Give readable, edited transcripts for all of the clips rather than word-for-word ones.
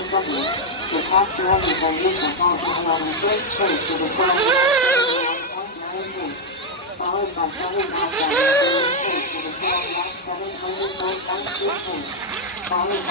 The pasture everything is the following along the great coast of the followed by 7 miles on the coast of the 700 followed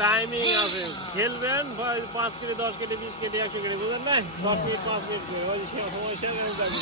timing আছে খেলবেন 5 KG 10 KG 20 KG 100 KG বুঝলেন না 10 minute 5 minute করে ওই সময় শেষ হয়ে যাবে।